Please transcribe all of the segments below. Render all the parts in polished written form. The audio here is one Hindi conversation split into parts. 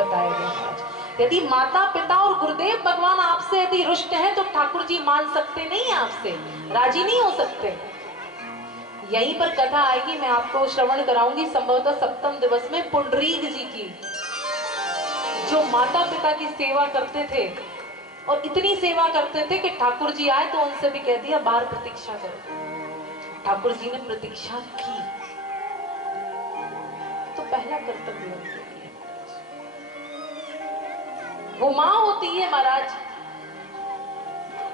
बताया गया महाराज। यदि माता पिता और गुरुदेव भगवान आपसे यदि रुष्ट हैं तो ठाकुर जी मान सकते नहीं है, आपसे राजी नहीं हो सकते। यहीं पर कथा आएगी, मैं आपको श्रवण कराऊंगी संभवतः सप्तम दिवस में, पुंडरीक जी की, जो माता पिता की सेवा करते थे और इतनी सेवा करते थे कि ठाकुर जी आए तो उनसे भी कह दिया बाहर प्रतीक्षा करो। ठाकुर जी ने प्रतीक्षा की, तो पहला कर्तव्य उनके लिए वो माँ होती है महाराज।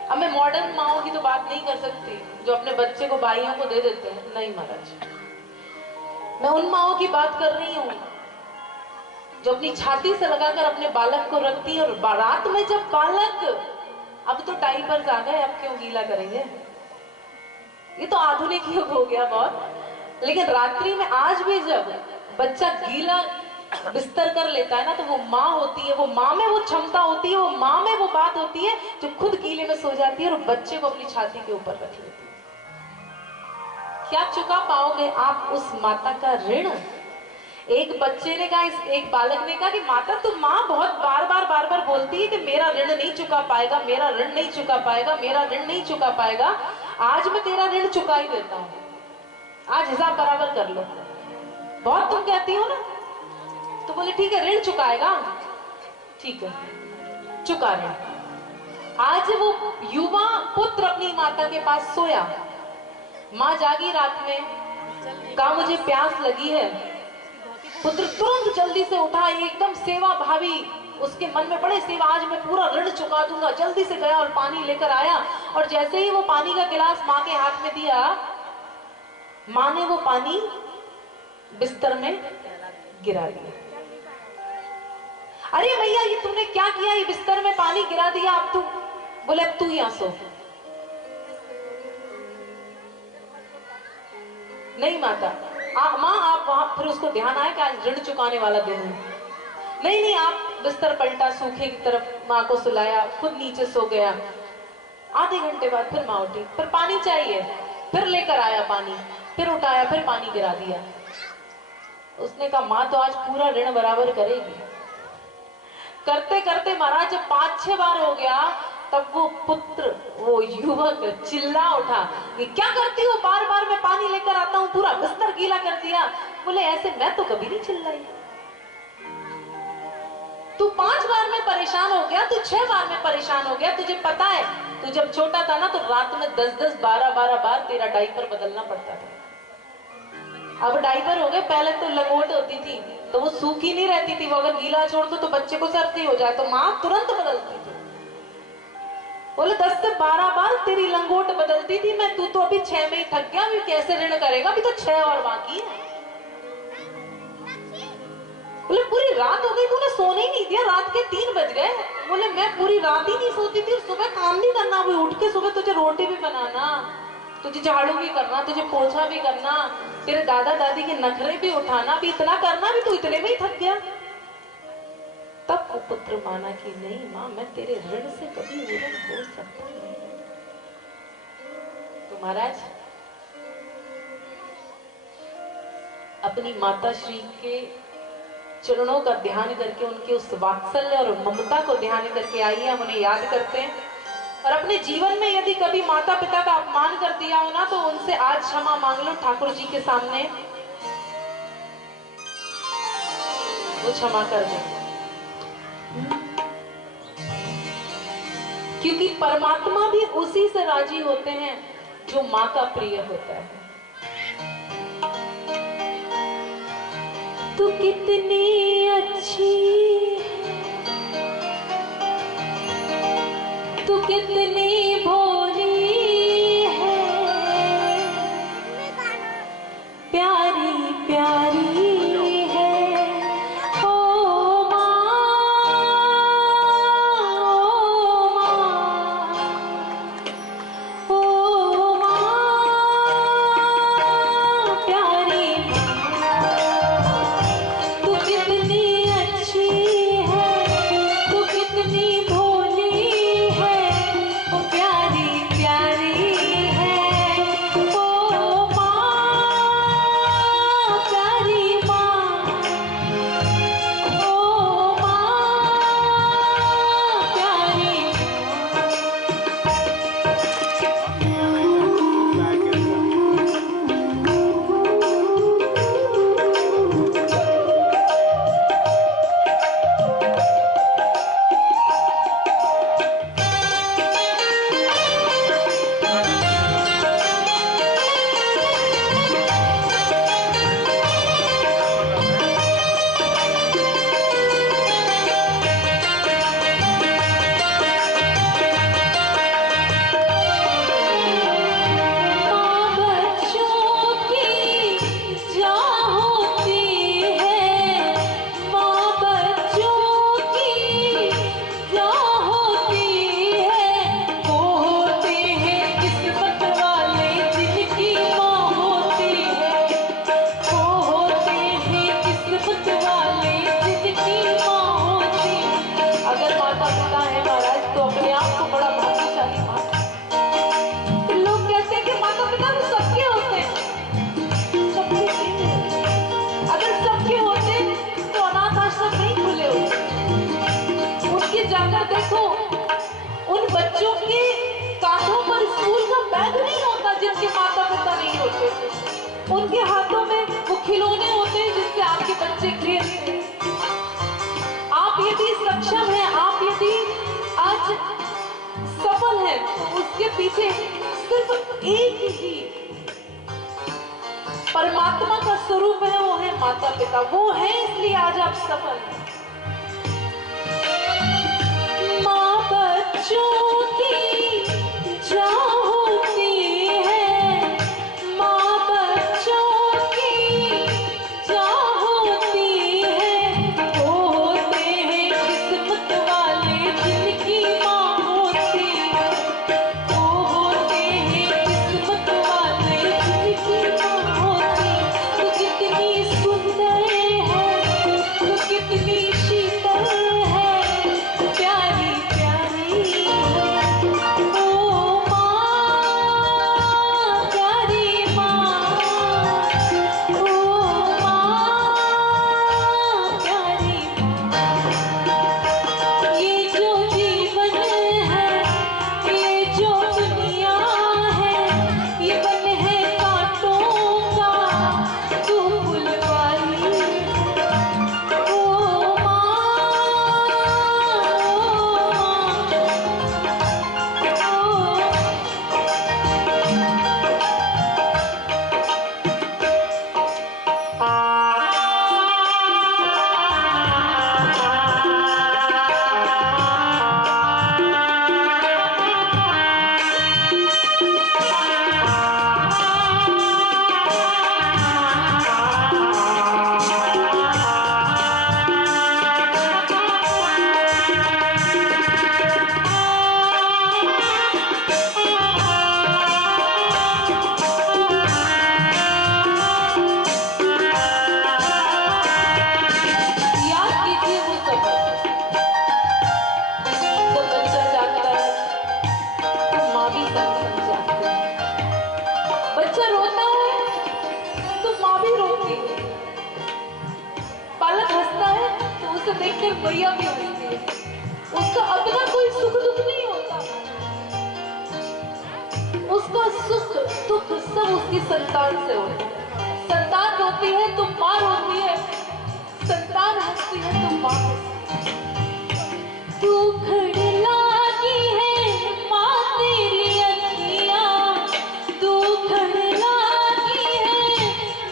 अब मैं मॉडर्न माओ की तो बात नहीं कर सकती जो अपने बच्चे को भाइयों को दे देते हैं, नहीं महाराज। मैं उन माओ की बात कर रही हूँ जो अपनी छाती से लगाकर अपने बालक को रखती है, और बारात में जब बालक, अब तो डायपर्स आ गए, अब क्यों गीला करेंगे, ये तो आधुनिक युग हो गया बहुत, लेकिन रात्रि में आज भी जब बच्चा गीला बिस्तर कर लेता है ना, तो वो माँ होती है, वो माँ में वो क्षमता होती है, वो माँ में वो बात होती है जो खुद गीले में सो जाती है और बच्चे को अपनी छाती के ऊपर रख लेती है। क्या चुका पाओगे आप उस माता का ऋण? एक बच्चे ने कहा, एक बालक ने कहा कि माता तुम माँ बहुत बार बार बोलती है कि मेरा ऋण नहीं चुका पाएगा, मेरा ऋण नहीं चुका पाएगा, मेरा ऋण नहीं चुका पाएगा, आज मैं तेरा ऋण चुका ही देता हूँ, आज हिसाब बराबर कर लो। बहुत तुम कहती हो ना, तो बोले ठीक है ऋण चुकाएगा, ठीक है चुका ऋण। आज वो युवा पुत्र अपनी माता के पास सोया, माँ जागी रात में, कहा मुझे प्यास लगी है, पुत्र तुरंत जल्दी से उठा, एकदम सेवा भावी, उसके मन में बड़े सेवा, आज मैं पूरा ऋण चुका दूंगा, जल्दी से गया और पानी लेकर आया, और जैसे ही वो पानी का गिलास माँ के हाथ में दिया, माँ ने वो पानी बिस्तर में गिरा दिया। अरे भैया ये तूने क्या किया, ये बिस्तर में पानी गिरा दिया, अब तू, बोले अब तू यहां सो। नहीं माता, माँ आप वहां, फिर उसको ध्यान आया कि आज ऋण चुकाने वाला दिन है, नहीं आप बिस्तर पलटा, सूखे की तरफ माँ को सुलाया, खुद नीचे सो गया। आधे घंटे बाद फिर माँ उठी, फिर पानी चाहिए, फिर लेकर आया पानी, फिर उठाया, फिर पानी गिरा दिया। उसने कहा माँ तो आज पूरा ऋण बराबर करेगी। करते करते महाराज जब 5-6 बार हो गया, तब वो पुत्र, वो युवक चिल्ला उठा, ये क्या करती हो, बार बार मैं पानी लेकर आता हूँ, पूरा बिस्तर गीला कर दिया। बोले ऐसे मैं तो कभी नहीं चिल्लाई, तू 5 बार में परेशान हो गया, तू 6 बार में परेशान हो गया। तुझे पता है तू जब छोटा था ना, तो रात में 10-10, 12-12 बार तेरा डायपर बदलना पड़ता था। अब डायपर हो गए, पहले तो लंगोट होती थी तो वो सूखी नहीं रहती थी, वो अगर गीला छोड़ दो तो बच्चे को सर्दी हो जाए, तो माँ तुरंत बदलती थी। बोले 10 से 12 बार तेरी लंगोट बदलती थी मैं, तू तो अभी 6 में ही थक गया, अभी कैसे ऋण करेगा, अभी तो 6 और बाकी है। बोले पूरी रात हो गई, तूने सोने ही नहीं दिया, रात के 3 बज गए। बोले मैं पूरी रात ही नहीं सोती थी, सुबह काम नहीं करना, वो उठ के सुबह तुझे रोटी भी बनाना, तुझे झाड़ू भी करना, तुझे पोछा भी करना, तेरे दादा दादी के नखरे भी उठाना, भी इतना करना, भी तू इतने में ही थक गया। तब वो पुत्र माना कि नहीं माँ, मैं तेरे ऋण से कभी ऋण हो सकता नहीं। तो महाराज अपनी माता श्री के चरणों का ध्यान करके, उनके उस वात्सल्य और ममता को ध्यान करके आइए हम उन्हें याद करते हैं। और अपने जीवन में यदि कभी माता पिता का अपमान कर दिया हो ना, तो उनसे आज क्षमा मांग लो ठाकुर जी के सामने, वो क्षमा कर देंगे। क्योंकि परमात्मा भी उसी से राजी होते हैं जो माँ का प्रिय होता है। तू कितनी अच्छी, तू कितनी भोली है, प्यारी प्यारी तू कितनी देखो, उन बच्चों के कांधों पर स्कूल का बैग नहीं होता जिनके माता पिता नहीं होते। उनके हाथों में वो खिलौने होते हैं जिससे आपके बच्चे खेलते हैं। आप यदि सक्षम हैं, आप यदि आज सफल हैं, तो उसके पीछे सिर्फ एक ही परमात्मा का स्वरूप है, वो है माता पिता। वो है इसलिए आज आप सफल हैं। माँ बच्चों की जान होती है, माँ बच्चों की जान होती है। वो होते हैं किस्मत वाले जिनकी माँ होती है, वो होते हैं किस्मत वाले जिनकी माँ होती है। तो कितनी सुंदर है, तो कितनी शीतल है, प्यारी प्यारी है ओ माँ, प्यारी माँ, ओ माँ, प्यारी माँ। ये जो जीवन है, ये जो दुनिया है, ये बन है कांटों का, तू फुलवारी ओ माँ, याद कीजिए वो समय जब बच्चा जागता है तो माँ भी संग संग जागती है। बच्चा रोता है तो माँ भी रोती है। बालक हंसता है तो उसे देखकर मैया भी हंसती है। उसका अपना कोई सुख दुख नहीं होता, उसका सुख दुख सब उसकी संतान से होता है। संतान रोती है तो माँ रोती है, संतान हंसती है तो माँ हंसती है। तू खड़ लागी है माँ तेरी अखियाँ, तू खड़ लागी है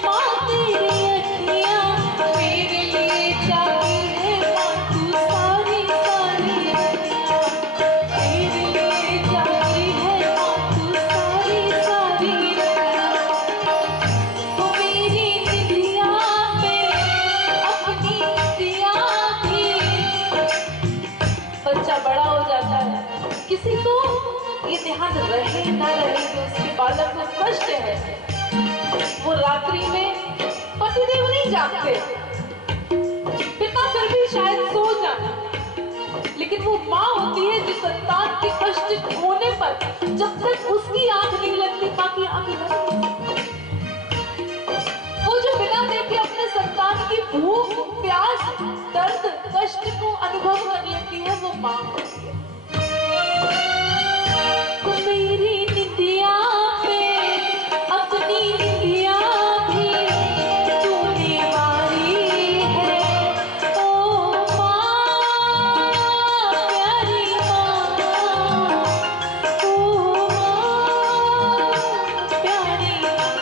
माँ तेरी अखियाँ। मेरे लिए जागी है माँ तू सारी सारी रतियाँ, मेरे लिए जागी है माँ तू सारी सारी रतियाँ। तो मेरी निधिया पे अपनी दिया भी। बच्चा बड़ा हो जाता है, किसी को ये ध्यान रहे ना रहे कि उसके बालक को कष्ट है। वो रात्रि में पतिदेव नहीं जागते, पिता फिर भी शायद सो जाए, लेकिन वो माँ होती है जिस संतान के कष्ट होने पर जब तक उसकी आंख नहीं लगती, माँ की आंख लगती। वो जो बिना देखे अपने संतान की भूख प्यास दर्द कष्ट को अनुभव कर लेती है, वो माँ होती है। तो मेरी निधिया पे अपनी निधिया भी तूने मारी है ओ माँ, प्यारी माँ, ओ माँ, प्यारी माँ।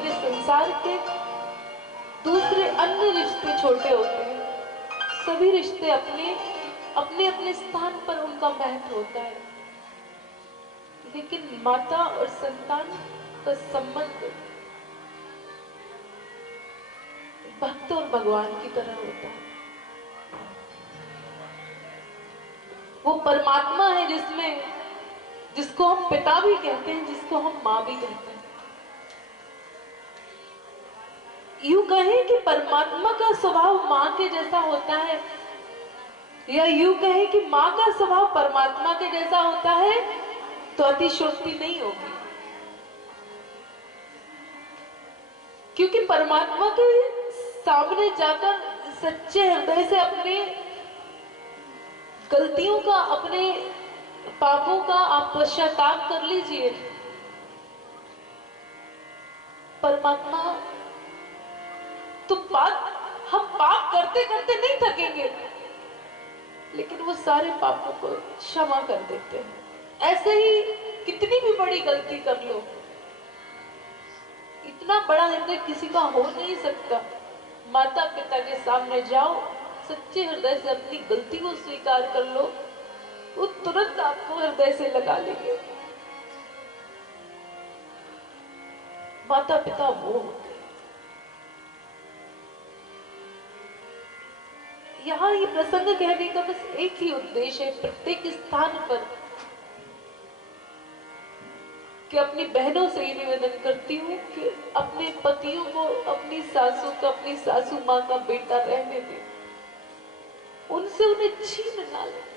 के संसार के दूसरे अन्य रिश्ते छोटे होते हैं, सभी रिश्ते अपने अपने अपने स्थान पर उनका महत्व होता है, लेकिन माता और संतान का संबंध भक्त और भगवान की तरह होता है। वो परमात्मा है जिसको हम पिता भी कहते हैं, जिसको हम माँ भी कहते हैं। यूं कहें कि परमात्मा का स्वभाव माँ के जैसा होता है, या यूं कहें कि माँ का स्वभाव परमात्मा के जैसा होता है, तो अतिशयोक्ति नहीं होगी। क्योंकि परमात्मा के सामने जाकर सच्चे हृदय से अपने गलतियों का, अपने पापों का आप पश्चाताप कर लीजिए। परमात्मा तो हम पाप करते करते नहीं थकेंगे, लेकिन वो सारे पापों को क्षमा कर देते हैं। ऐसे ही कितनी भी बड़ी गलती कर लो, इतना बड़ा हृदय किसी का हो नहीं सकता। माता पिता के सामने जाओ, सच्चे हृदय से अपनी गलती को स्वीकार कर लो, वो तुरंत आपको हृदय से लगा लेंगे। माता पिता वो होते हैं। यहाँ ये प्रसंग कहने का बस एक ही उद्देश्य है, प्रत्येक स्थान पर कि अपनी बहनों से ही निवेदन करती हूँ कि अपने पतियों को, अपनी सासू का, अपनी सासू माँ का बेटा रहने दें, उनसे उन्हें छीन ना लें।